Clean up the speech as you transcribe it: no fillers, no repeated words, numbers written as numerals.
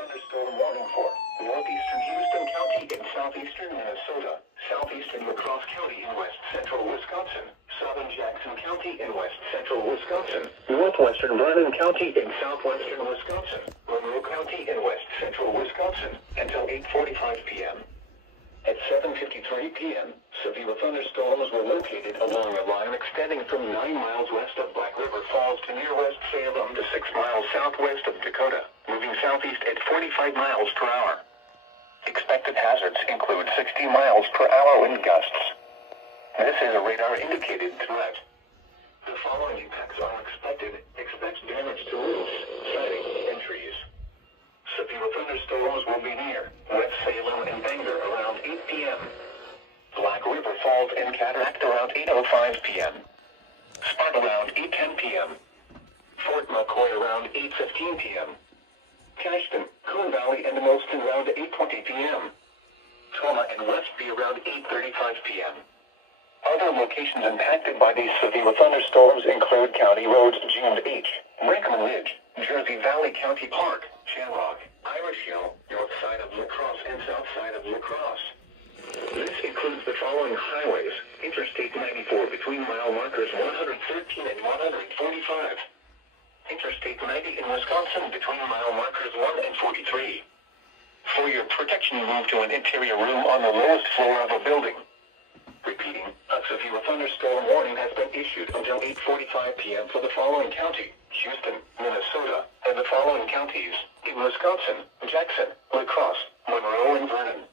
thunderstorm warning for northeastern Houston County in southeastern Minnesota, southeastern La Crosse County in west central Wisconsin, southern Jackson County in west central Wisconsin, northwestern Vernon County in southwestern Wisconsin, Monroe County in west central Wisconsin, until 8:45 p.m. At 7:53 p.m., severe thunderstorms were located along a line extending from 9 miles west of Black River Falls to near West Salem to 6 miles southwest of Dakota, moving southeast at 45 miles per hour. Expected hazards include 60 miles per hour wind gusts. This is a radar-indicated threat. The following impacts are expected. Expect damage to roofs, siding, and trees. Severe thunderstorms will be near West Salem and Bangor around 8 p.m. Black River Falls and Cataract around 8:05 p.m. Sparta around 8:10 p.m. Fort McCoy around 8:15 p.m. Cashton, Coon Valley, and Millston around 8:20 p.m. Toma and Westby around 8:35 p.m. Other locations impacted by these severe thunderstorms include County Roads June H, Brinkman Ridge, Jersey Valley County Park, Shamrock, Irish Hill, north side of La Crosse and south side of La Crosse. This includes the following highways: Interstate 94 between mile markers 113 and 145. Interstate 90 in Wisconsin between mile markers 1 and 43. For your protection, move to an interior room on the lowest floor of a building. Repeating, a severe thunderstorm warning has been issued until 8:45 p.m. for the following county: Houston, Minnesota, and the following counties in Wisconsin: Jackson, La Crosse, Monroe, and Vernon.